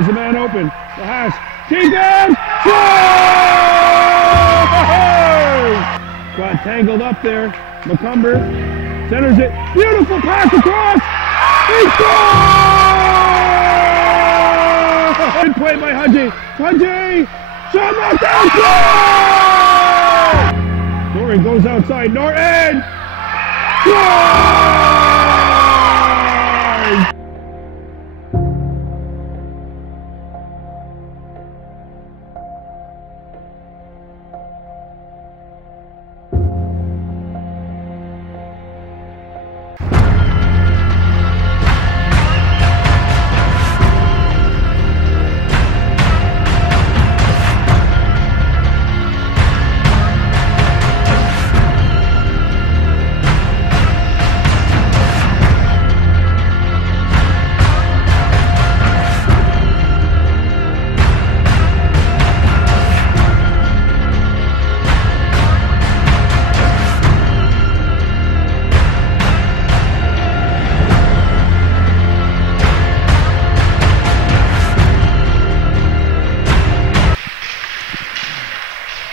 has a man open. The hash. Jenkins! Goal! Got tangled up there. McCumber centers it. Beautiful pass across. He scores! Good play by Hudgy. Hudgy! Shot knocked out. Goal! Norton goes outside. Norton! Goal!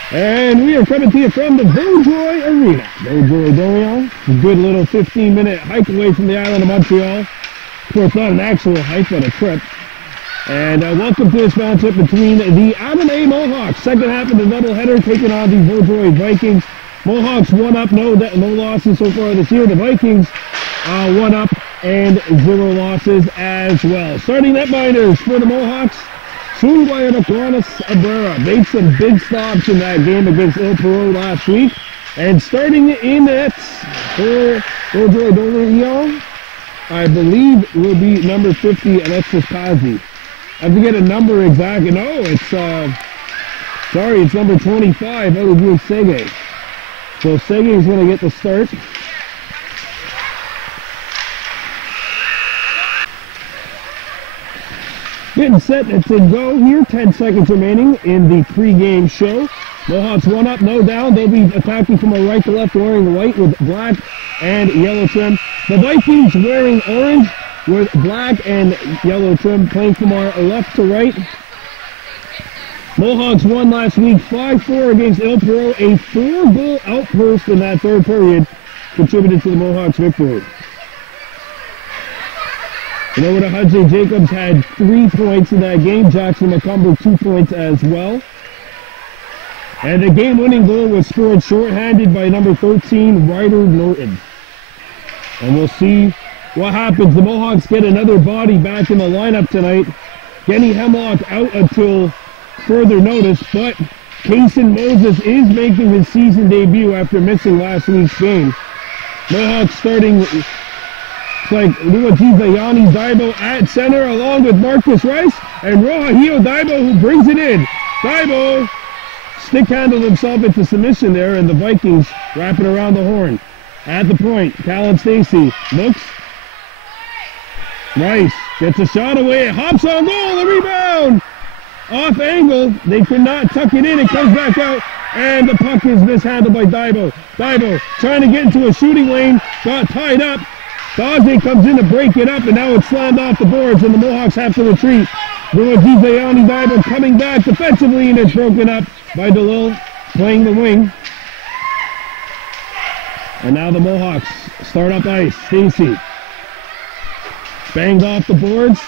And we are coming to you from the Vaudreuil Arena. Vaudreuil-Dorion. Good little 15-minute hike away from the island of Montreal. Of course, not an actual hike, but a trip. And welcome to this matchup between the Adam A. Mohawks. Second half of the doubleheader taking on the Vaudreuil Vikings. Mohawks 1 up, no losses so far this year. The Vikings 1 up and 0 losses as well. Starting netminders for the Mohawks. Sunguay Aquinas Abrera made some big stops in that game against LHTO last week. And starting in net for Vaudreuil-Dorion, I believe will be number 50, Alexis Pazzi. I forget a number exactly. No, it's, sorry, it's number 25, Vaudreuil Sege. So Sege is going to get the start. Getting set to go here, 10 seconds remaining in the pre-game show. Mohawks 1 up, no down. They'll be attacking from a right to left, wearing white with black and yellow trim. The Vikings wearing orange with black and yellow trim, playing from our left to right. Mohawks won last week 5-4 against LHTO, a 4-goal outburst in that third period contributed to the Mohawks' victory. You know what, Hudson Jacobs had 3 points in that game. Jackson McCumber 2 points as well. And the game-winning goal was scored shorthanded by number 13, Ryder Norton. And we'll see what happens. The Mohawks get another body back in the lineup tonight. Kenny Hemlock out until further notice, but Kason Moses is making his season debut after missing last week's game. Mohawks starting... It's like Yanni Daibo at center along with Marcus Rice and Rohahio Daibo who brings it in. Daibo stick-handled himself into submission there, and the Vikings wrapping around the horn. At the point, Callan Stacy looks. Rice gets a shot away, hops on goal, the rebound! Off angle, they could not tuck it in, it comes back out, and the puck is mishandled by Daibo. Daibo trying to get into a shooting lane, got tied up. Daze comes in to break it up, and now it's slammed off the boards, and the Mohawks have to retreat. Yanni Daibo coming back defensively, and it's broken up by DeLille playing the wing. And now the Mohawks start up ice. Stacy banged off the boards.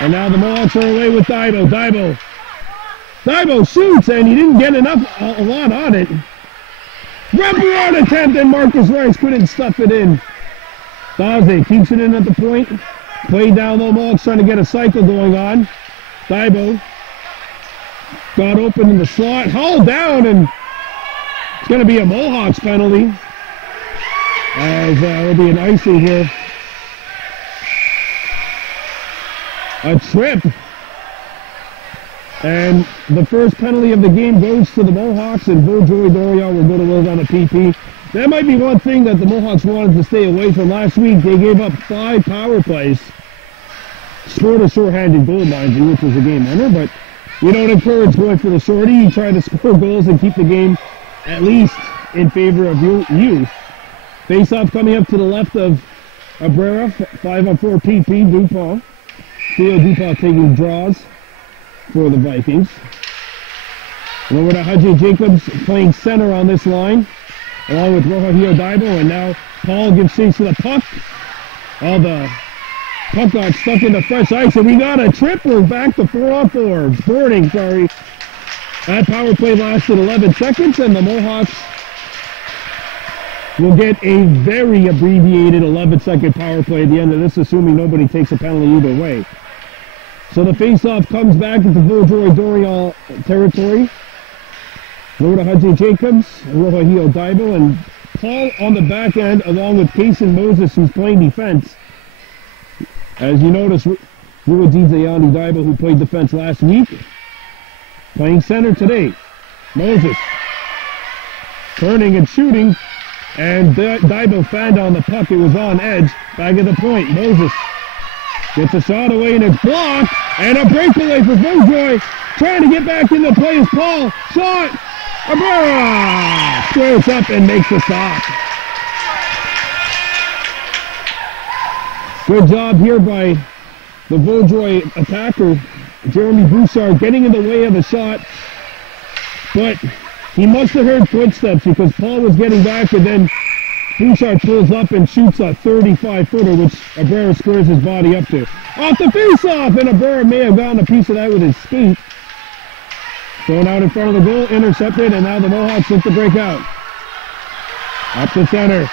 And now the Mohawks are away with Daibo. Daibo shoots, and he didn't get a lot on it. Wraparound attempt, and Marcus Rice couldn't stuff it in. Daze keeps it in at the point. Played down low, Mohawks trying to get a cycle going on. Daibo got open in the slot, hauled down, and it's going to be a Mohawks penalty. As there'll be an icing here. A trip. And the first penalty of the game goes to the Mohawks, and Vaudreuil-Dorion will go to work on a PP. That might be one thing that the Mohawks wanted to stay away from last week. They gave up 5 power plays. Scored a short-handed goal, mind you, which was a game winner, but you don't encourage going for the shorty. You try to score goals and keep the game at least in favor of you. Face-off coming up to the left of Abrera, 5-on-4 PP, Dupont. Theo Dupont taking draws for the Vikings. And over to Haji Jacobs playing center on this line, along with Vaudreuil Dorion, and now Paul gives chase to the puck. Oh, the puck got stuck in the fresh ice, and we got a trip. We're back to 4-on-4. Boarding, sorry. That power play lasted 11 seconds, and the Mohawks will get a very abbreviated 11-second power play at the end of this, assuming nobody takes a penalty either way. So the face-off comes back into Vaudreuil-Dorion territory. Over to Haji Jacobs, Vaudreuil Dorion, and Paul on the back end, along with Kason Moses, who's playing defense. As you notice, Ruadizayani Daibo, who played defense last week, playing center today. Moses turning and shooting, and Daibo fanned on the puck. It was on edge. Back at the point. Moses gets a shot away, and it's blocked. And a breakaway for Vaudreuil. Trying to get back into play is Paul. Shot. Abera squares up and makes the stop. Good job here by the Vaudreuil attacker, Jeremy Bouchard, getting in the way of the shot. But he must have heard footsteps because Paul was getting back, and then Bouchard pulls up and shoots a 35-footer, which Abrera squares his body up to. Off the face-off, and Abrera may have gotten a piece of that with his skate. Thrown out in front of the goal, intercepted, and now the Mohawks look to break out. Up the center.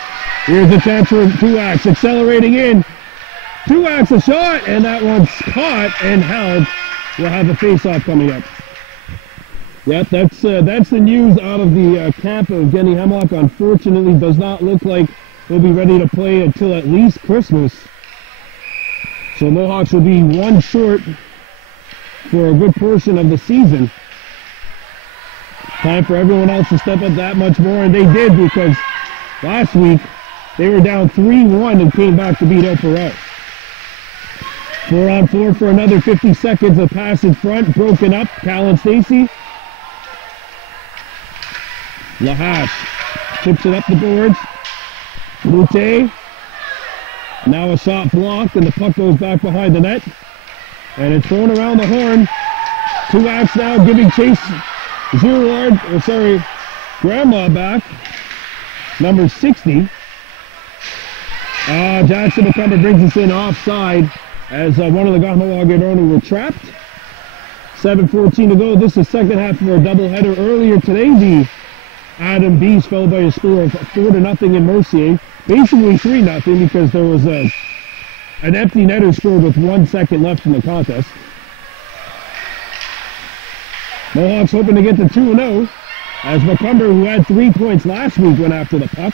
Here's a chance for Tuax, accelerating in. Tuax a shot, and that one's caught and held. We'll have the face-off coming up. Yep, that's the news out of the camp of Genny Hemlock. Unfortunately, does not look like we'll be ready to play until at least Christmas. So Mohawks will be one short for a good portion of the season. Time for everyone else to step up that much more, and they did, because last week they were down 3-1 and came back to beat El Perot. 4-on-4 for another 50 seconds. A pass in front, broken up. Callan Stacy. Lahash tips it up the boards. Lute. Now a shot blocked, and the puck goes back behind the net. And it's thrown around the horn. Tuax now giving chase. Grandma back. Number 60. Jackson McCumber brings us in offside as one of the Kahnawake were trapped. 7:14 to go. This is second half of our doubleheader. Earlier today, the Adam Bees fell by a score of 4-0 in Mercier. Basically 3-0 because there was an empty netter scored with 1 second left in the contest. Mohawks hoping to get to 2-0 as McCumber, who had 3 points last week, went after the puck,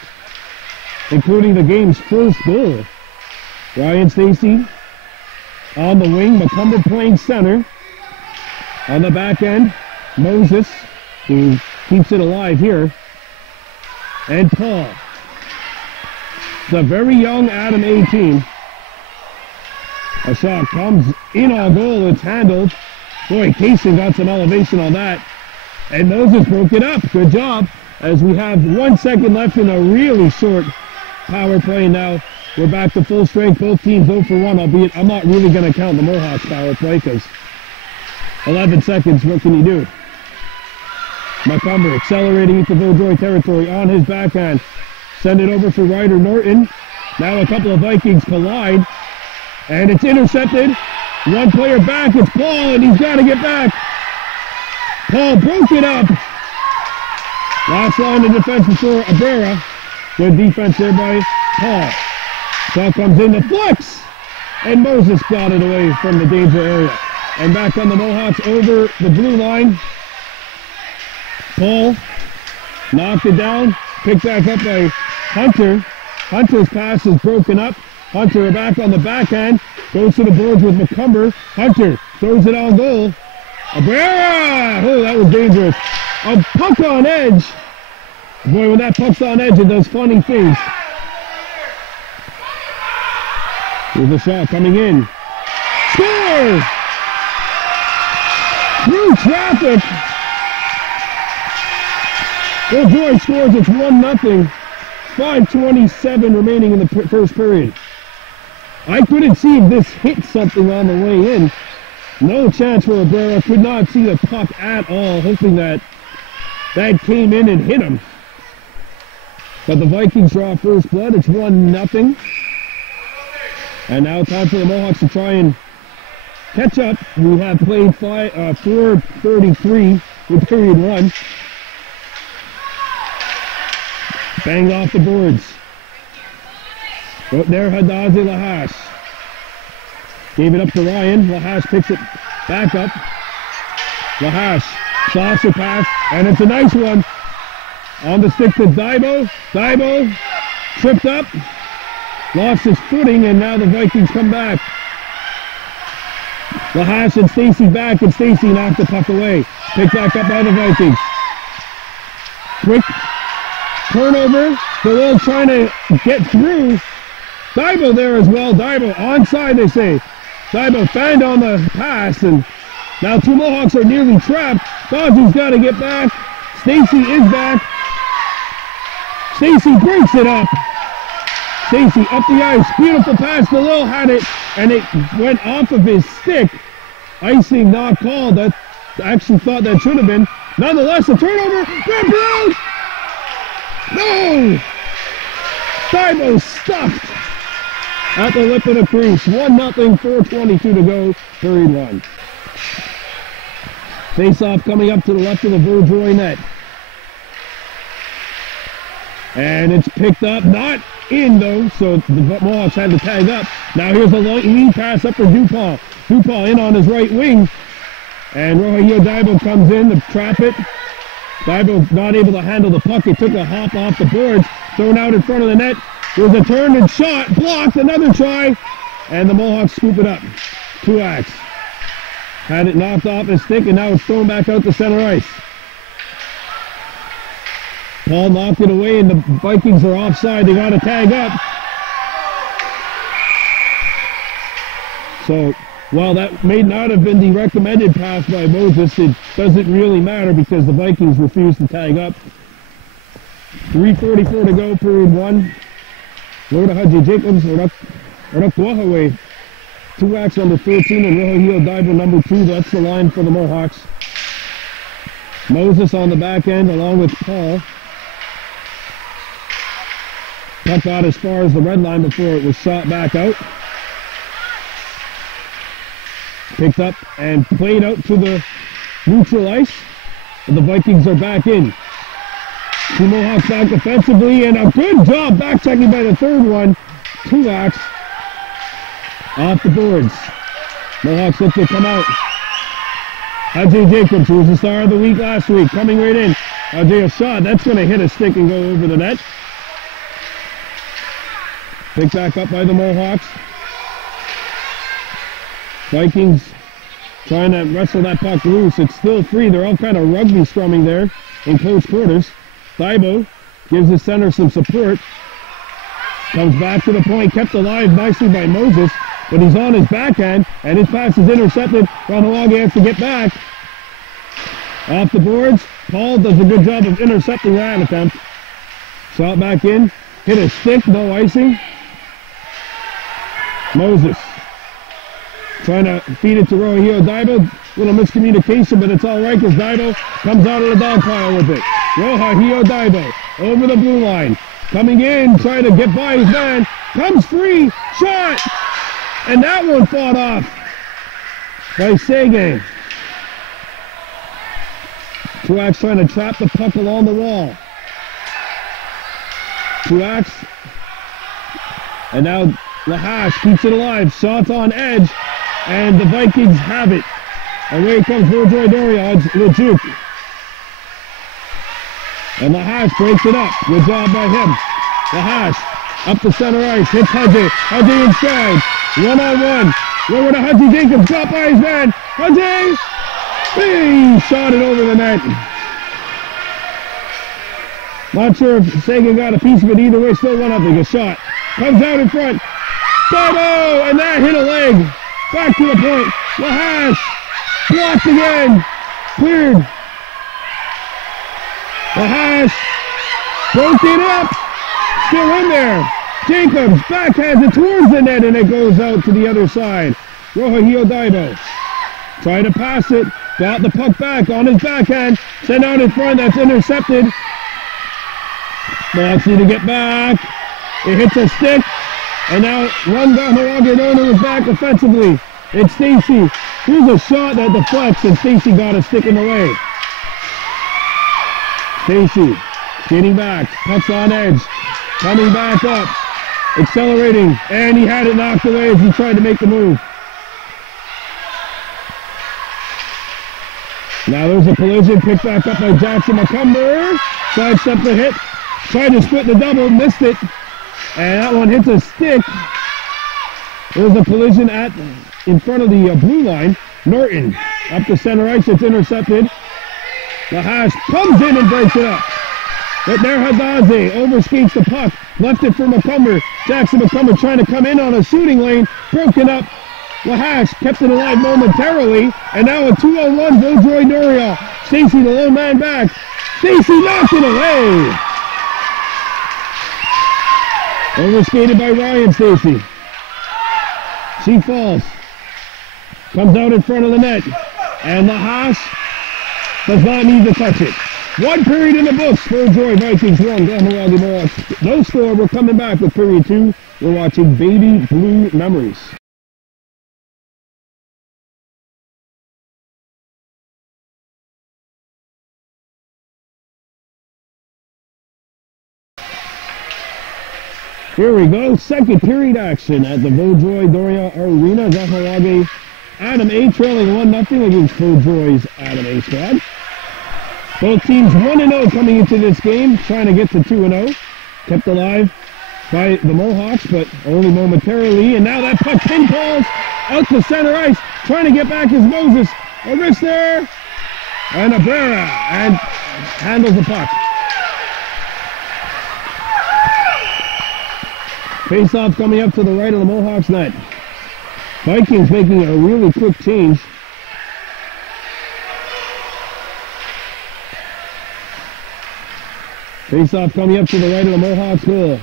including the game's first goal. Ryan Stacy on the wing, McCumber playing center. On the back end, Moses, who keeps it alive here, and Paul. The very young Adam 18. A shot comes in on goal, it's handled. Boy, Kaysen got some elevation on that. And Moses broke it up. Good job. As we have 1 second left in a really short power play now. We're back to full strength. Both teams 0 for 1, albeit I'm not really going to count the Mohawks power play because 11 seconds, what can you do? McCumber accelerating into Vaudreuil territory on his backhand. Send it over for Ryder Norton. Now a couple of Vikings collide. And it's intercepted. One player back, it's Paul, and he's got to get back. Paul broke it up. Last line of defense before Abrera. Good defense there by Paul. Shot comes in the flex. And Moses got it away from the danger area. And back on the Mohawks over the blue line. Paul knocked it down. Picked back up by Hunter. Hunter's pass is broken up. Hunter back on the backhand. Goes to the boards with McCumber. Hunter throws it on goal. Abrera! Oh, that was dangerous. A puck on edge. Boy, when that puck's on edge, it does funny things. Here's the shot coming in. Score! Through traffic. Vaudreuil scores. It's 1-0. 5:27 remaining in the first period. I couldn't see if this hit something on the way in. No chance for Abrera. Could not see the puck at all, hoping that that came in and hit him. But the Vikings draw first blood. It's 1-0. And now time for the Mohawks to try and catch up. We have played 4:33 with period 1. Banged off the boards. Out there, Hadazi Lahash. Gave it up to Ryan. Lahash picks it back up. Lahash, saucer pass, and it's a nice one. On the stick to Daibo. Daibo tripped up, lost his footing, and now the Vikings come back. Lahash and Stacy back, and Stacy knocked the puck away. Picked back up by the Vikings. Quick turnover. They're trying to get through. Daibo there as well. Daibo onside, they say. Daibo banged on the pass, and now two Mohawks are nearly trapped. Dodgy's got to get back. Stacy is back. Stacy breaks it up. Stacy up the ice. Beautiful pass. DeLille had it, and it went off of his stick. Icing not called. I actually thought that should have been. Nonetheless, a turnover. Red Browns! No! Daibo stuffed at the lip of the crease. 1-0, 4:22 to go, period 1. Face-off coming up to the left of the Vaudreuil net. And it's picked up, not in though, so the Mohawks had to tag up. Now here's a lead pass up for Dupont. Dupont in on his right wing. And Rogelio Daibo comes in to trap it. Daibo not able to handle the puck. It took a hop off the boards, thrown out in front of the net. There's a turn and shot, blocked, another try, and the Mohawks scoop it up. Truax had it knocked off his stick, and now it's thrown back out to center ice. Paul knocked it away, and the Vikings are offside. They got to tag up. So, while that may not have been the recommended pass by Moses, it doesn't really matter because the Vikings refused to tag up. 3:44 to go, period 1. Lorda Haji Jacobs, Orakwahawe, Truax number 13, and Rogelio Daibo number 2. That's the line for the Mohawks. Moses on the back end along with Paul. Puck got as far as the red line before it was shot back out. Picked up and played out to the neutral ice. And the Vikings are back in. Two Mohawks back defensively, and a good job back-checking by the third one. Truax off the boards. Mohawks look to come out. Ajay Jacobs, who was the star of the week last week, coming right in. Ajay, a shot. That's going to hit a stick and go over the net. Picked back up by the Mohawks. Vikings trying to wrestle that puck loose. It's still free. They're all kind of rugby scrumming there in close quarters. Daibo gives the center some support. Comes back to the point. Kept alive nicely by Moses. But he's on his backhand. And his pass is intercepted. Kahnawake has to get back. Off the boards. Paul does a good job of intercepting that attempt. Shot back in. Hit a stick. No icing. Moses trying to feed it to Rogelio Daibo. Little miscommunication, but it's all right because Daibo comes out of the dog pile with it. Rogelio Daibo over the blue line. Coming in, trying to get by his man. Comes free. Shot! And that one fought off by Sege. Truax trying to trap the puck along the wall. Truax. And now Lahash keeps it alive. Shots on edge. And the Vikings have it. Away comes Vaudreuil-Dorion. Lejuk. And Lahash breaks it up. Good job by him. Lahash up the center ice. Hits Haji. Haji inside. One-on-one. Over to Haji Jacobs. Got by his man. Haji! He shot it over the net. Not sure if Sagan got a piece of it either way. Still 1-0. A shot. Comes out in front. Daibo! And that hit a leg. Back to the point. Lahash. Blocked again. Cleared. Lahash. Broke it up. Still in there. Jacobs backhands it towards the net and it goes out to the other side. Vaudreuil-Dorion tried to pass it, got the puck back on his backhand, sent out in front, that's intercepted. Moxie to get back. It hits a stick, and now one Kahnawake owner is back offensively. It's Stacy. Here's a shot that deflects, and Stacy got a stick in the way. Stacy skating back, puck's on edge, coming back up, accelerating, and he had it knocked away as he tried to make the move. Now there's a collision, picked back up by Jackson McCumber. Sidestepped the hit, tried to split the double, missed it, and that one hits a stick. There's a collision in front of the blue line. Norton up the center ice, it's intercepted. Lahash comes in and breaks it up. But there Hadaze overskates the puck, left it for McCumber. Jackson McCumber trying to come in on a shooting lane, broken up. Lahash kept it alive momentarily, and now a 2-on-1 Vaudreuil-Dorion. Stacy, the lone man back. Stacy knocked it away. Overskated by Ryan Stacy. She falls. Comes out in front of the net. And Lahash does not need to touch it. One period in the books. Vaudreuil Vikings 1. Kahnawake Mohawks. No score. We're coming back with period 2. We're watching Baby Blue Memories. Here we go, second period action at the Vaudreuil-Dorion Arena. Kahnawake Adam A trailing 1-0 against Vaudreuil's Adam A squad. Both teams 1-0 coming into this game, trying to get to 2-0. Kept alive by the Mohawks, but only momentarily. And now that puck pinballs out to center ice, trying to get back is Moses. A wrist there, and Abrera, and handles the puck. Face-off coming up to the right of the Mohawks net. Vikings making a really quick change. Face-off coming up to the right of the Mohawks goal.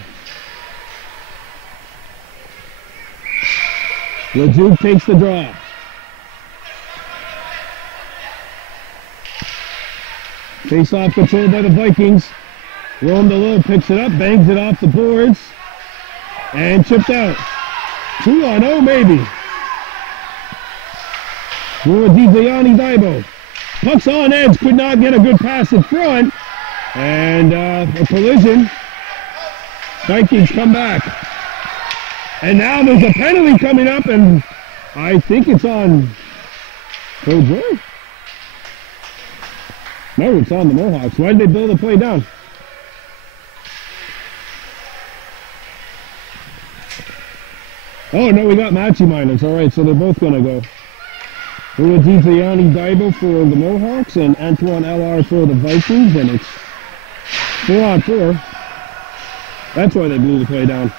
Lejuke takes the draw. Face-off controlled by the Vikings. Rome DeLille picks it up, bangs it off the boards. And chipped out. 2-on-0 maybe. Vaudreuil-Dorion Daibo. Puck's on edge, could not get a good pass in front. And a collision. Vikings come back. And now there's a penalty coming up, and I think it's on Vaudreuil. No, it's on the Mohawks. Why did they build the play down? Oh, no, we got matchy minors. All right, so they're both going to go. Vaudreuil-Dorion Daibo for the Mohawks and Antoine LR for the Vikings, and it's 4-on-4. That's why they blew the play down.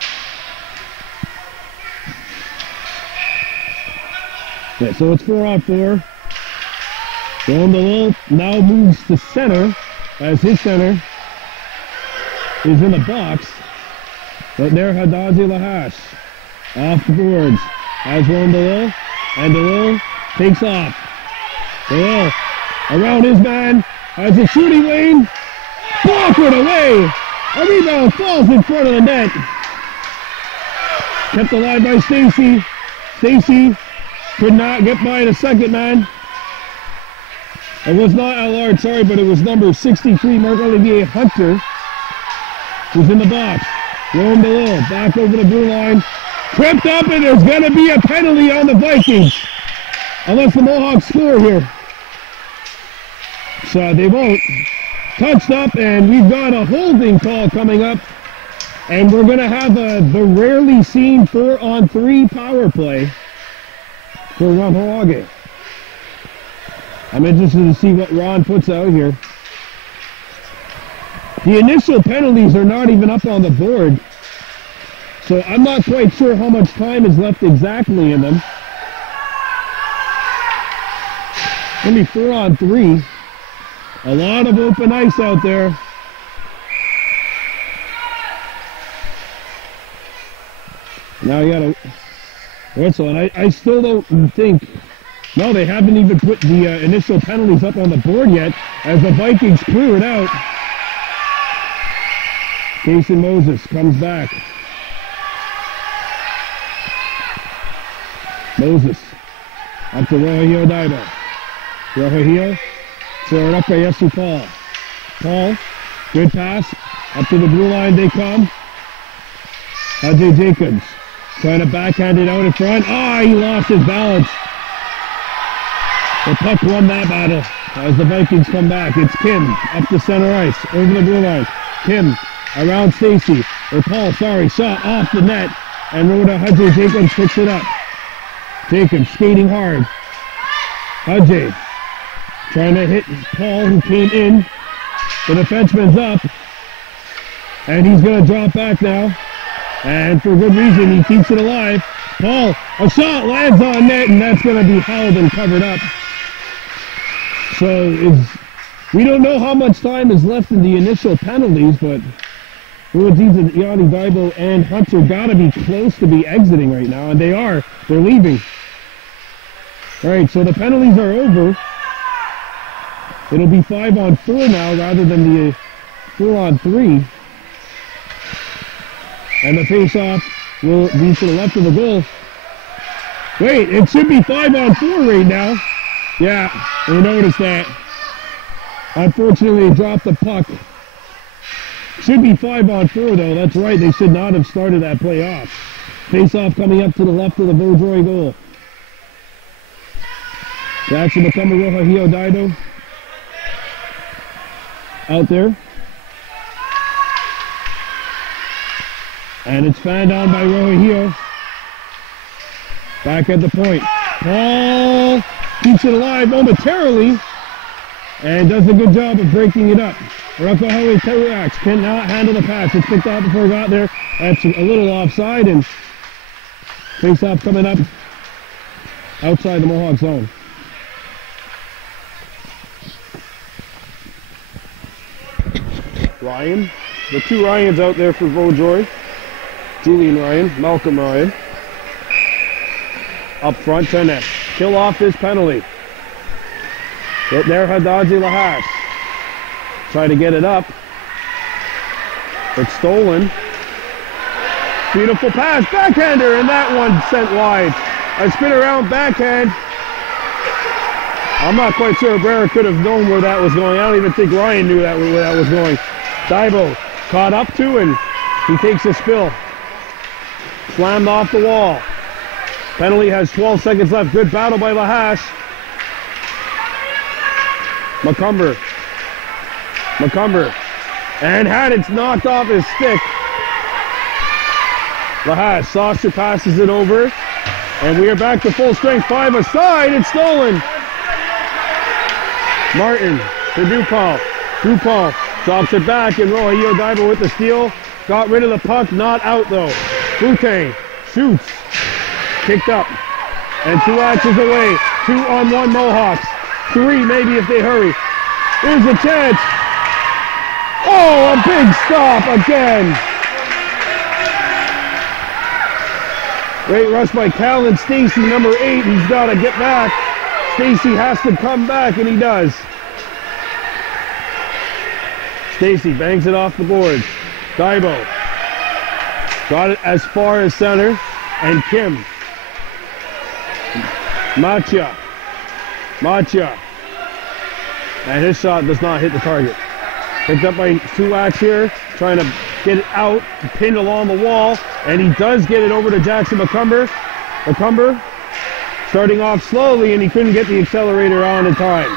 Yeah, so it's 4-on-4. Rome DeLille now moves to center, as his center is in the box. But there, Hadazi Lahash. Off the boards, has Rome DeLille, and DeLille takes off. DeLille around his man, has a shooting lane, blocked it away. A rebound falls in front of the net. Kept alive by Stacy. Stacy could not get by the second man. It was not Allard, sorry, but it was number 63, Marc-Olivier Hunter, who's in the box. Rome DeLille back over the blue line. Tripped up, and there's going to be a penalty on the Vikings. Unless the Mohawks score here. So they won't. Touched up, and we've got a holding call coming up. And we're going to have the rarely seen 4-on-3 power play for Kahnawake. I'm interested to see what Ron puts out here. The initial penalties are not even up on the board. So I'm not quite sure how much time is left exactly in them. Maybe 4-on-3. A lot of open ice out there. Now you gotta whistle, and I still don't think, no, they haven't even put the initial penalties up on the board yet as the Vikings clear it out. Jason Moses comes back. Moses up to Rohio Daibo. Rohio, throw it up by Yesu Paul. Paul, good pass, up to the blue line they come. Ajay Jacobs trying to backhand it out in front. He lost his balance. The puck won that battle as the Vikings come back. It's Kim up the center ice, over the blue line. Kim around Stacy, or Paul, sorry, shot off the net, and Rhoda Ajay Jacobs picks it up. Jacobs skating hard. Ajay trying to hit Paul, who came in. The defenseman's up, and he's going to drop back now. And for good reason, he keeps it alive. Paul, a shot lands on net, and that's going to be held and covered up. So we don't know how much time is left in the initial penalties, but Yanni Daibo and Hunter got to be close to be exiting right now, and they are. They're leaving. All right, so the penalties are over. It'll be 5-on-4 now rather than the 4-on-3. And the face-off will be to the left of the goal. Wait, it should be 5-on-4 right now. Yeah, we noticed that. Unfortunately, they dropped the puck. Should be 5-on-4 though. That's right. They should not have started that play off. Face-off coming up to the left of the Vaudreuil goal. Jackson Makumba Rohio Daibo out there. And it's fanned on by Rohio. Back at the point. Paul keeps it alive momentarily and does a good job of breaking it up. Rocco Howie Terrax cannot handle the pass. It's picked out before it got there. That's a little offside, and face-off coming up outside the Mohawk zone. Ryan. The two Ryans out there for Vaudreuil. Julian Ryan, Malcolm Ryan. Up front trying to kill off this penalty. Right there, Hadadji Lahash. Try to get it up. It's stolen. Beautiful pass, backhander, and that one sent wide. A spin around backhand. I'm not quite sure Brera could have known where that was going. I don't even think Ryan knew where that was going. Daibo caught up to, and he takes a spill. Slammed off the wall. Penalty has 12 seconds left. Good battle by Lahash. Macumber. And had it knocked off his stick. Lahash, Saucer passes it over. And we are back to full strength. 5 aside. It's stolen. Martin for Dupont. Dupont drops it back, and Rohio Daibo with the steal. Got rid of the puck. Not out though. Boutin shoots. Kicked up. And 2 axes away. 2-on-1 Mohawks. 3 maybe if they hurry. Here's a chance. Oh, a big stop again. Great rush by Callan Stacy, number 8. He's got to get back. Stacy has to come back, and he does. Stacy bangs it off the boards. Daibo got it as far as center, and Kim. Macha. And his shot does not hit the target. Picked up by 2-ax here, trying to get it out, pinned along the wall, and he does get it over to Jackson Macumber. Macumber starting off slowly, and he couldn't get the accelerator on in time.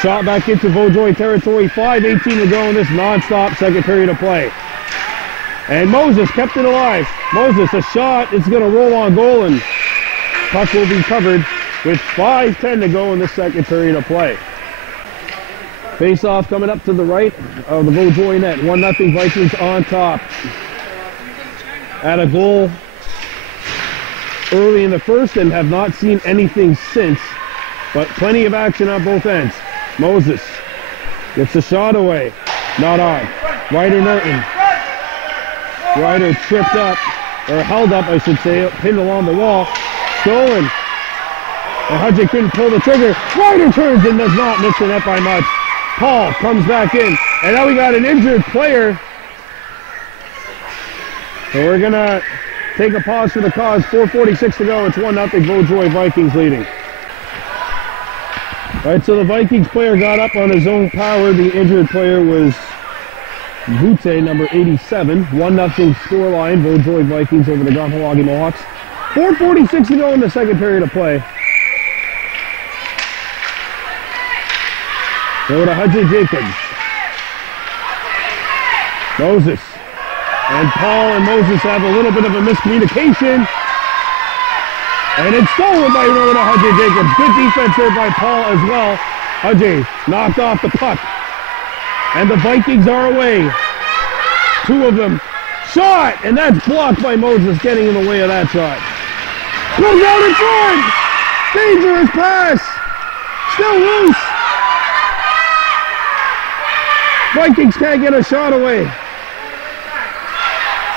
Shot back into Vaudreuil territory, 5:18 to go in this non-stop second period of play. And Moses kept it alive. Moses, a shot, it's going to roll on goal, and puck will be covered with 5:10 to go in this second period of play. Face-off coming up to the right of the Vaudreuil net. 1-0 Vikings on top. At a goal early in the first and have not seen anything since, but plenty of action on both ends. Moses gets the shot away. Not on. Ryder Norton. Ryder tripped up. or held up, I should say, pinned along the wall. Stolen. And Hudzik couldn't pull the trigger. Ryder turns and does not miss the net by much. Paul comes back in. And now we got an injured player. So we're going to take a pause for the cause. 4:46 to go. It's 1-0 Vaudreuil Vikings leading. All right, so the Vikings player got up on his own power. The injured player was Butte, number 87. 1-0 scoreline. Vaudreuil Vikings over the Kahnawake Mohawks. 4:46 to go in the second period of play. Go to Hudzik Jacobs. Moses. And Paul and Moses have a little bit of a miscommunication. And it's stolen by Hudzik Jacobs. Good defense there by Paul as well. Hudzik knocked off the puck. And the Vikings are away. Two of them. Shot! And that's blocked by Moses, getting in the way of that shot. Goes out in front! Dangerous pass! Still loose! Vikings can't get a shot away.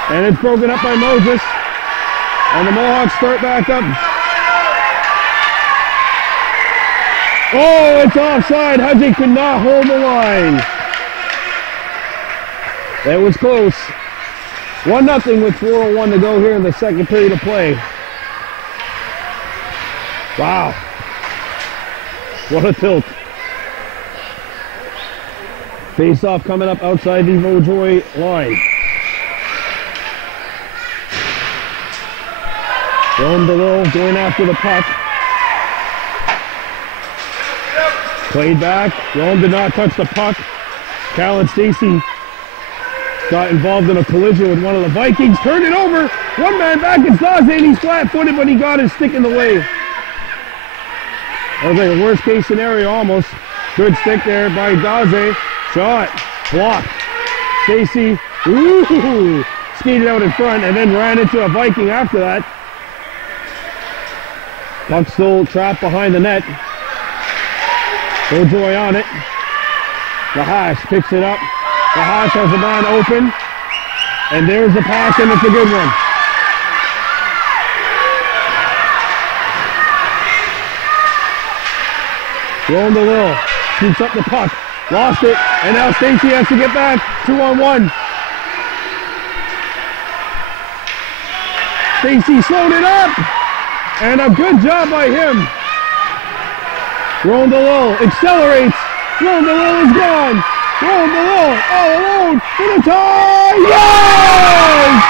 And it's broken up by Moses. And the Mohawks start back up. Oh, it's offside. Hudzik could not hold the line. That was close. 1-0 with 4:01 to go here in the second period of play. Wow. What a tilt. Face-off coming up outside the Vaudreuil line. Rome below going after the puck. Played back. Rome did not touch the puck. Cal and Stacy got involved in a collision with one of the Vikings. Turned it over. One man back. It's Daze, and he's flat-footed, but he got his stick in the way. That was like a worst-case scenario almost. Good stick there by Daze. Shot. Blocked. Stacy, skated out in front and then ran into a Viking after that. Puck still trapped behind the net. Vaudreuil on it. Lahash picks it up. Lahash has a man open. And there's the pass, and it's a good one. Rolling the Lil. Shoots up the puck. Lost it. And now Stacy has to get back. 2-on-1. Stacy slowed it up. And a good job by him. Rondeleau accelerates. Rondeleau is gone. Rondeleau all alone for the tie. Yes!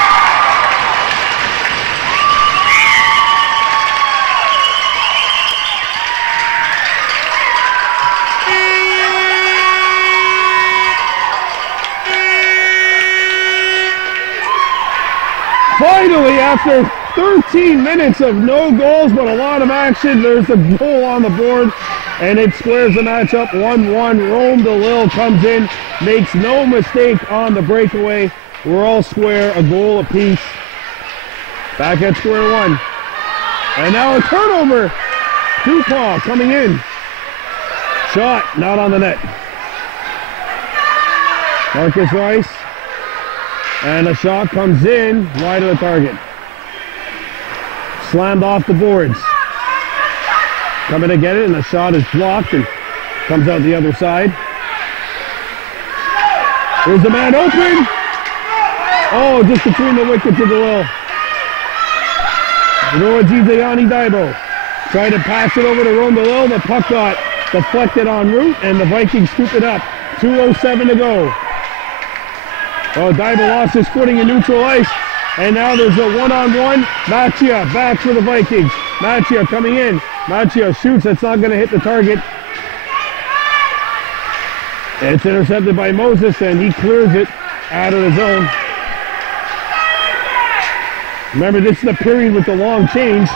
Finally, after 13 minutes of no goals, but a lot of action, there's a goal on the board, and it squares the match up 1-1. Rome DeLille comes in, makes no mistake on the breakaway. We're all square, a goal apiece. Back at square one. And now a turnover. Dupont coming in. Shot, not on the net. Marcus Rice. And a shot comes in, wide of the target. Slammed off the boards. Coming to get it, and the shot is blocked and comes out the other side. There's the man open. Oh, just between the wickets of the Will. Giuliani Daibo tried to pass it over to Rondeleau. The puck got deflected en route, and the Vikings scoop it up. 2:07 to go. Oh, Daibo lost his footing in neutral ice. And now there's a one-on-one. Machia back for the Vikings. Machia coming in. Machia shoots. That's not going to hit the target. It's intercepted by Moses, and he clears it out of the zone. Remember, this is the period with the long change.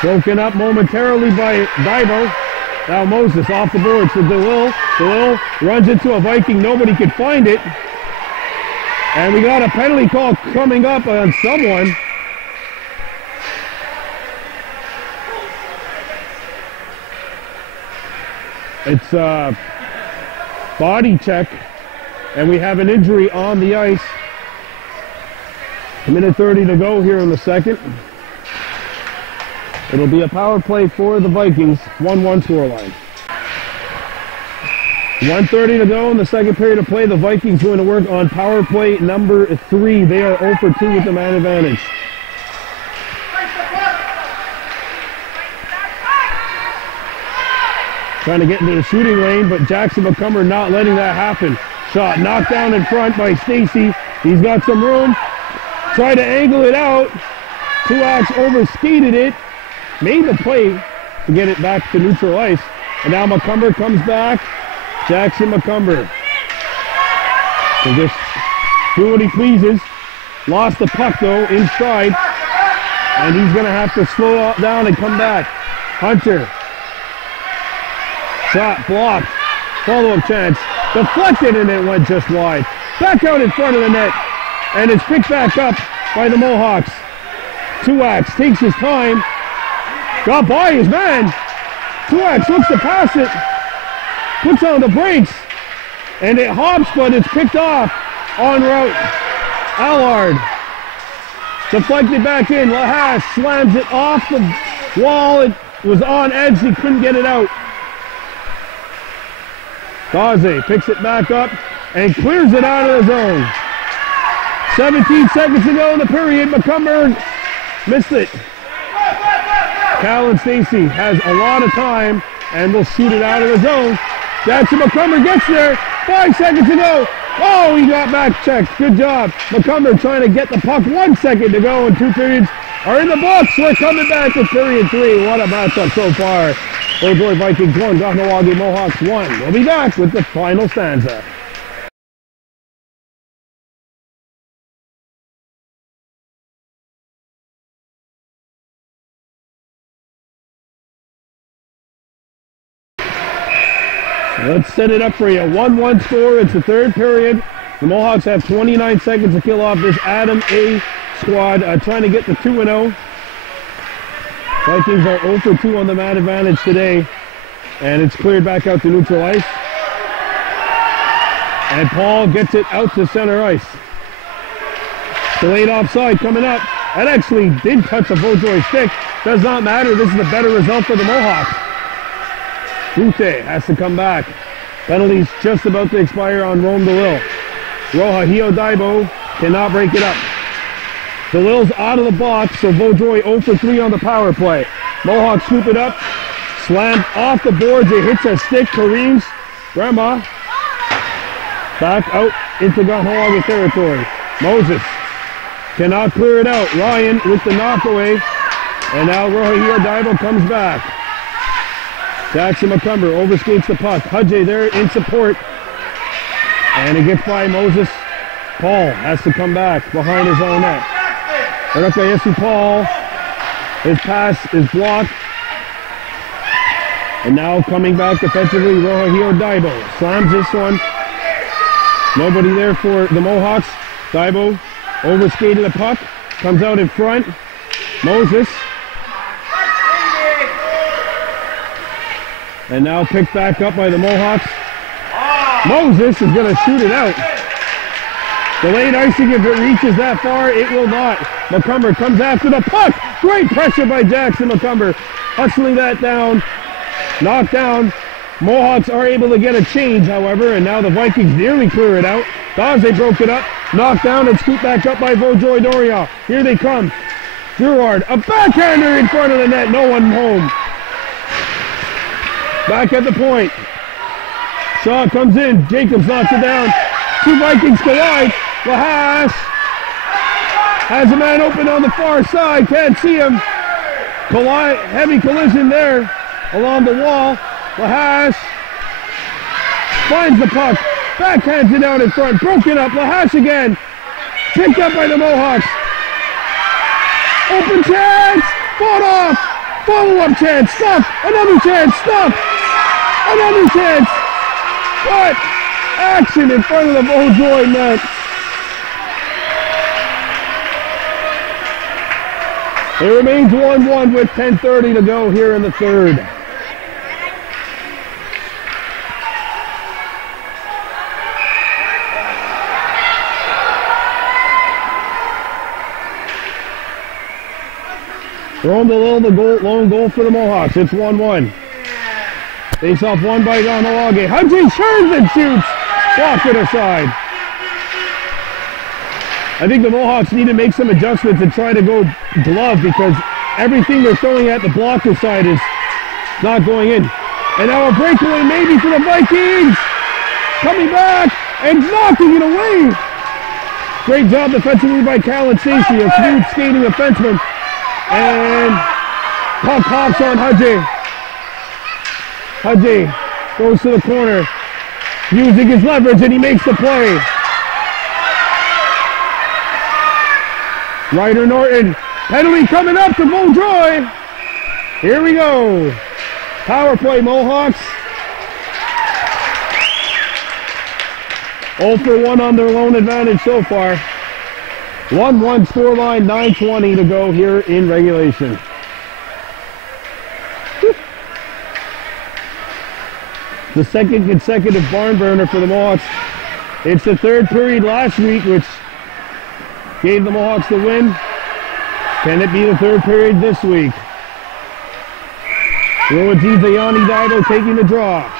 Broken up momentarily by Daibo. Now Moses off the boards for DeLille. DeLille runs into a Viking. Nobody could find it. And we got a penalty call coming up on someone. It's a body check. And we have an injury on the ice. Minute 30 to go here in the second. It'll be a power play for the Vikings, 1-1 scoreline. 1:30 to go in the second period of play. The Vikings going to work on power play number 3. They are 0 for 2 with the man advantage. Trying to get into the shooting lane, but Jackson McCumber not letting that happen. Shot knocked down in front by Stacy. He's got some room. Tried to angle it out. Tuax overskated it. Made the play to get it back to neutral ice. And now McCumber comes back. Jackson McCumber can just do what he pleases. Lost the puck though inside. And he's going to have to slow down and come back. Hunter. Shot blocked. Follow-up chance. Deflected and it went just wide. Back out in front of the net. And it's picked back up by the Mohawks. Tuax takes his time. Got by his man. Tuax looks to pass it. Puts on the brakes. And it hops, but it's picked off en route. Allard. Deflected back in. Lahash slams it off the wall. It was on edge. He couldn't get it out. Gaze picks it back up and clears it out of the zone. 17 seconds to go in the period. McCumber missed it. Callan Stacy has a lot of time and will shoot it out of the zone. Jackson McCumber gets there. 5 seconds to go. Oh, he got back checked. Good job. McCumber trying to get the puck. 1 second to go and 2 periods are in the books. We're coming back to period 3. What a matchup so far. Vaudreuil Vikings 1, Kahnawake Mohawks 1. We'll be back with the final stanza. Let's set it up for you. 1-1 score. It's the third period. The Mohawks have 29 seconds to kill off this Adam A squad, trying to get the 2-0. Vikings are 0 for 2 on the man advantage today. And it's cleared back out to neutral ice. And Paul gets it out to center ice. Delayed offside coming up. That actually did touch a Vaudreuil stick. Does not matter. This is a better result for the Mohawks. Bute has to come back. Penalties just about to expire on Rome DeLille. Roja Hiodaibo cannot break it up. DeLille's out of the box, so Vaudreuil 0 for 3 on the power play. Mohawks scoop it up. Slammed off the boards. It hits a stick. Kareem's grandma. Back out into Kahnawake territory. Moses cannot clear it out. Ryan with the knockaway. And now Roja Hiodaibo comes back. Jackson McCumber overskates the puck. Hudjay there in support. And it gets by Moses. Paul has to come back behind his own net. Rakayesu Paul. His pass is blocked. And now coming back defensively, Roja Hiodaibo slams this one. Nobody there for the Mohawks. Daibo overskated the puck. Comes out in front. Moses. And now picked back up by the Mohawks. Moses is going to shoot it out. Delayed icing, if it reaches that far, it will not. McCumber comes after the puck. Great pressure by Jackson McCumber. Hustling that down. Knocked down. Mohawks are able to get a change, however, and now the Vikings nearly clear it out. Gaze broke it up. Knocked down and scooped back up by Vaudreuil-Dorion. Here they come. Gerard, a backhander in front of the net. No one home. Back at the point. Shaw comes in. Jacobs knocks it down. 2 Vikings collide. Lahash has a man open on the far side. Can't see him. Heavy collision there along the wall. Lahash finds the puck. Backhands it down in front. Broken up. Lahash again. Picked up by the Mohawks. Open chance. Fought off. Follow-up chance. Stuff. Another chance. Stuff. Another chance. What? Action in front of the Vaudreuil net. It remains 1-1 with 10:30 to go here in the third. Throwing the lone goal for the Mohawks. It's 1-1. Face off one by Kahnawake. Hudson turns and shoots. Blocked it aside. I think the Mohawks need to make some adjustments and try to go glove because everything they're throwing at the blocker side is not going in. And now a breakaway maybe for the Vikings. Coming back and knocking it away. Great job defensively by Callan Stacey, a smooth skating defenseman. And puck hops on Hudson. Hudson goes to the corner, using his leverage, and he makes the play. Ryder Norton, penalty coming up to Vaudreuil. Here we go. Power play, Mohawks. 0 for 1 on their lone advantage so far. 1-1 scoreline, 9:20 to go here in regulation. The second consecutive barn burner for the Mohawks. It's the third period last week, which gave the Mohawks the win. Can it be the third period this week? Luajiza Yanni Dido taking the draw.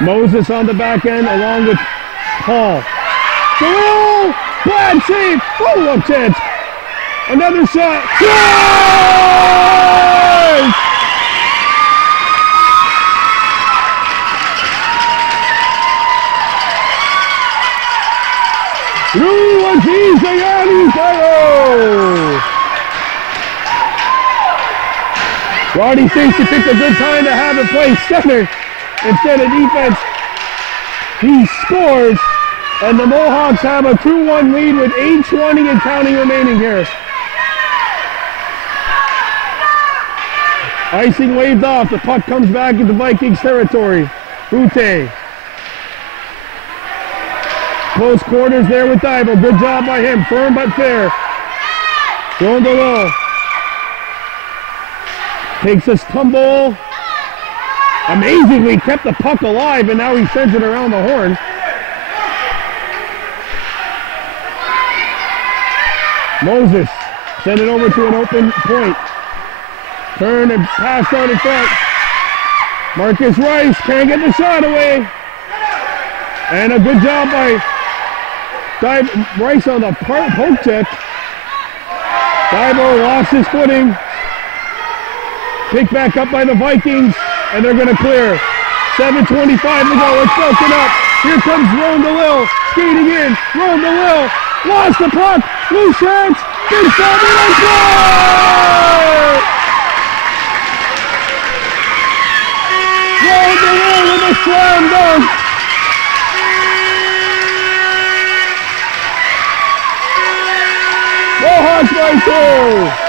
Moses on the back end along with Paul. Oh, bad save. Follow-up chance. Another shot. Yes! Luajiza Yanni Dido. Roddy Stacey picked a good time to have it play center instead of defense. He scores, and the Mohawks have a 2-1 lead with 8:20 and counting remaining here. Icing waved off. The puck comes back into Vikings territory. Ute. Close quarters there with Divo. Good job by him. Firm but fair. Rondolo takes this tumble. Amazingly kept the puck alive, and now he sends it around the horn. Moses send it over to an open point. Turn and pass out in front. Marcus Rice can't get the shot away. And a good job by Rice on the poke check. Divo lost his footing. Picked back up by the Vikings, and they're going to clear. 7:25 to go. It's broken up. Here comes Rondolil skating in. Rondolil lost the puck. Loose chance. Big shot and a goal! Rondolil with a slam dunk. Mohawks by 2.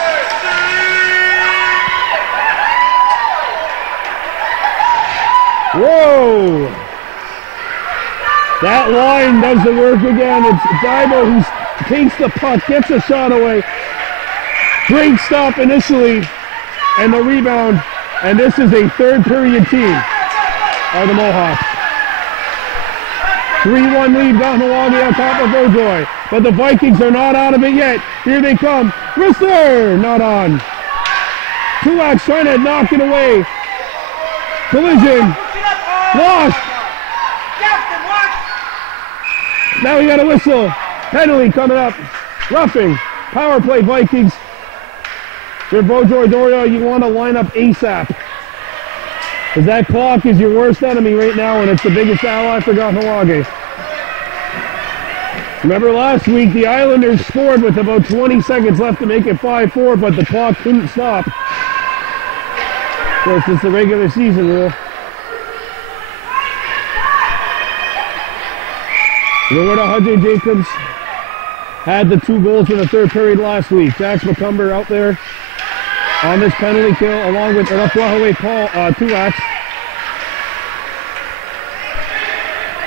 Whoa! That line does the work again. It's Divo who takes the puck, gets a shot away. Great stop initially, and the rebound. And this is a third period team, are the Mohawks. 3-1 lead, Kahnawake on top of Vaudreuil. But the Vikings are not out of it yet. Here they come. Whistler, not on. Kulak trying to knock it away. Collision. Lost. Now we got a whistle. Penalty coming up. Roughing. Power play Vikings. If you're Vaudreuil-Dorion, you want to line up ASAP. Because that clock is your worst enemy right now, and it's the biggest ally for Kahnawake. Remember last week, the Islanders scored with about 20 seconds left to make it 5-4, but the clock couldn't stop. Of course, it's the regular season rule. Roberta Hudson Jacobs had the 2 goals in the third period last week. Jax McCumber out there on this penalty kill, along with Rafael Paul Tulak.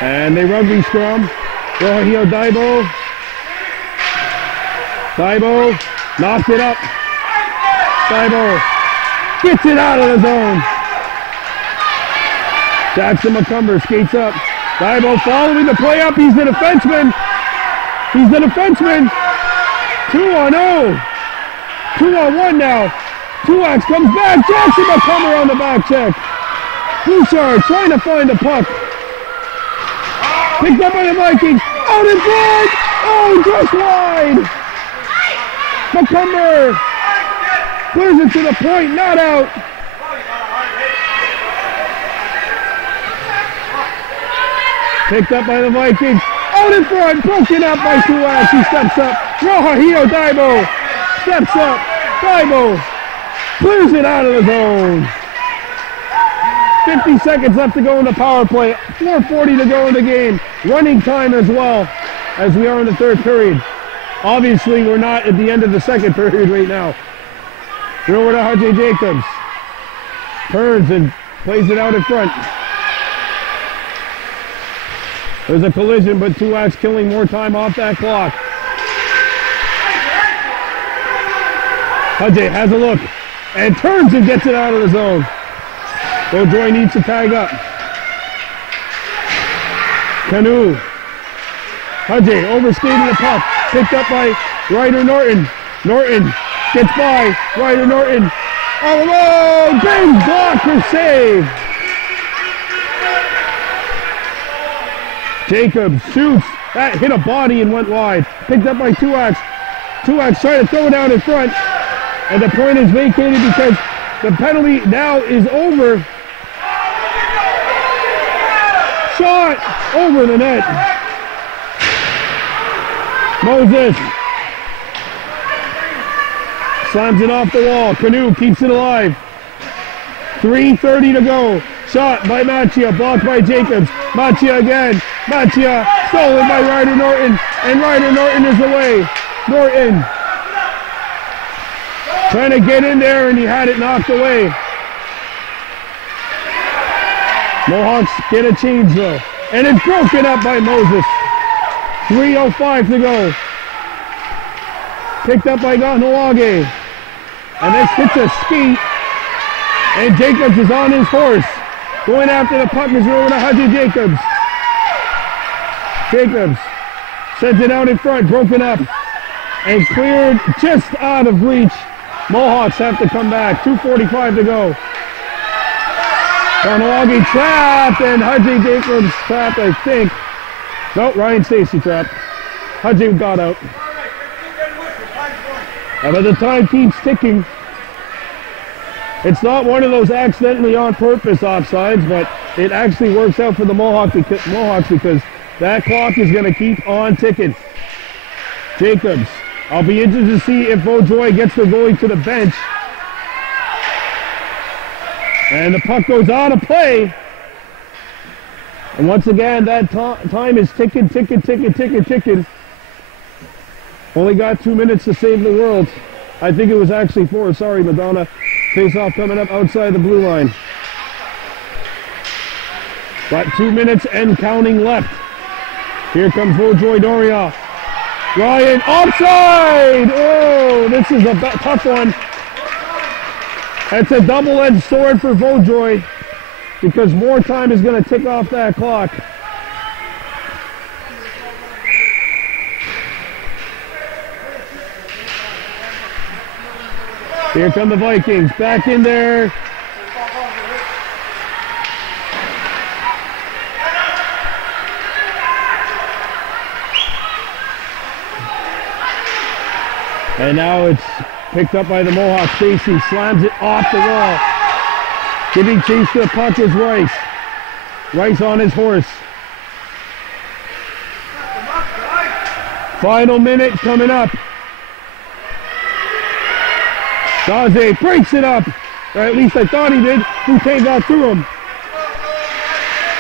And they rugby scrum. Rohio Divo. Divo knocked it up. Divo gets it out of the zone. Jackson McCumber skates up. Divo following the play up. He's the defenseman. He's the defenseman. 2-on-0. 2-on-1 now. Truax comes back. Jackson McCumber on the back check. Bouchard trying to find the puck. Picked up by the Vikings. Out in front. Oh, just wide. McCumber clears it to the point. Not out. Picked up by the Vikings. Out in front. Broken up by Truax. He steps up. Rohahio Daibo steps up. Daibo clears it out of the zone. 50 seconds left to go in the power play. 4:40 to go in the game. Running time as well as we are in the third period. Obviously, we're not at the end of the second period right now. Throw it to H.J. Jacobs. Turns and plays it out in front. There's a collision, but Truax killing more time off that clock. H.J. has a look and turns and gets it out of the zone. Vaudreuil needs to tag up. Canoe. H.J. overskating the puck. Picked up by Ryder Norton. Norton gets by Ryder Norton. All alone. Big blocker save. Jacobs shoots. That hit a body and went wide. Picked up by Truax. Truax trying to throw it out in front. And the point is vacated because the penalty now is over. Shot over the net. Moses slams it off the wall. Canoe keeps it alive. 3:30 to go. Shot by Machia, blocked by Jacobs. Machia again. Machia stolen by Ryder Norton, and Ryder Norton is away. Norton trying to get in there, and he had it knocked away. Mohawks get a change though, and it's broken up by Moses. 3:05 to go. Picked up by Kahnawake, and this hits a skate, and Jacobs is on his horse. Going after the puck is over to H.J. Jacobs. Jacobs sends it out in front, broken up, and cleared just out of reach. Mohawks have to come back. 2:45 to go. Kahnawake trapped, and H.J. Jacobs trapped, I think. No, Ryan Stacy trapped. H.J. got out. And by the time keeps ticking, it's not one of those accidentally on purpose offsides, but it actually works out for the Mohawks because that clock is going to keep on ticking. Jacobs. I'll be interested to see if Vaudreuil gets the goalie to the bench. And the puck goes out of play. And once again, that time is ticking, ticking, ticking, ticking, ticking. Only got 2 minutes to save the world. I think it was actually 4. Sorry, Madonna. Face-off coming up outside the blue line. Got 2 minutes and counting left. Here comes Vaudreuil-Dorion. Ryan, offside! Oh, this is a tough one. It's a double-edged sword for Vaudreuil because more time is going to tick off that clock. Here come the Vikings, back in there. And now it's picked up by the Mohawks. Stacy slams it off the wall. Giving chase to the puck is Rice. Rice on his horse. Final minute coming up. Daze breaks it up. Or at least I thought he did. Bouquet got through him.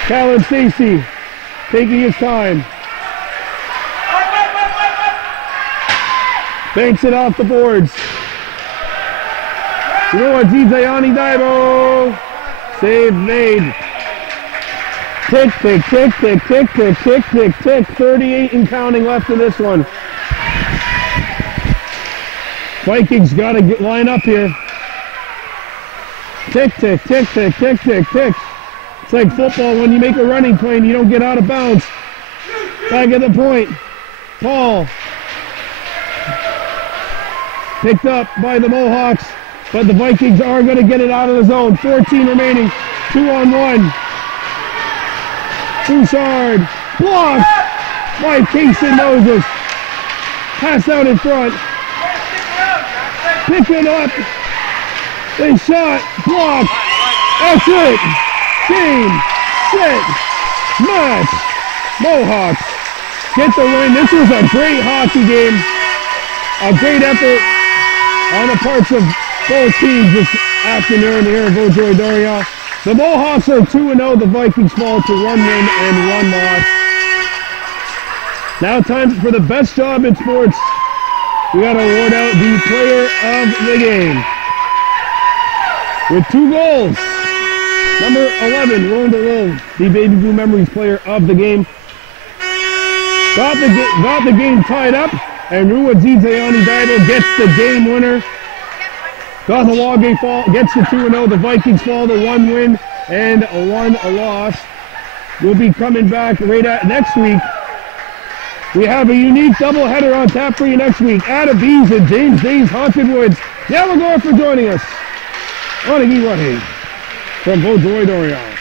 Callan Stacy taking his time. Banks it off the boards. You know what, Zayani Daibo. Save made. Tick, tick, tick, tick, tick, tick, tick, tick, tick. 38 and counting left in this one. Vikings got to line up here. Tick, tick, tick, tick, tick, tick, tick. It's like football when you make a running play and you don't get out of bounds. Back at the point. Paul. Picked up by the Mohawks, but the Vikings are going to get it out of the zone. 14 remaining, 2-on-1. Bouchard, blocked by Kingston Moses. Pass out in front. Pick it up. They shot, blocked. That's it. Game, set, match. Mohawks get the win. This was a great hockey game. A great effort on the parts of both teams this afternoon here in Vaudreuil-Dorion. The Mohawks are 2-0. The Vikings fall to 1 win and 1 loss. Now time for the best job in sports. We got to award out the player of the game. With 2 goals. Number 11, Roland DeLille, the Baby Blue Memories player of the game. Got the game tied up, and Rua Zizayani Daido gets the game winner. Kahnawake gets the 2-0. The Vikings fall to 1 win and 1 loss. We'll be coming back right at next week. We have a unique doubleheader on tap for you next week. Adam Bees and James Days Haunted Woods. Yeah, we're going for joining us. On a from Vaudreuil-Dorion.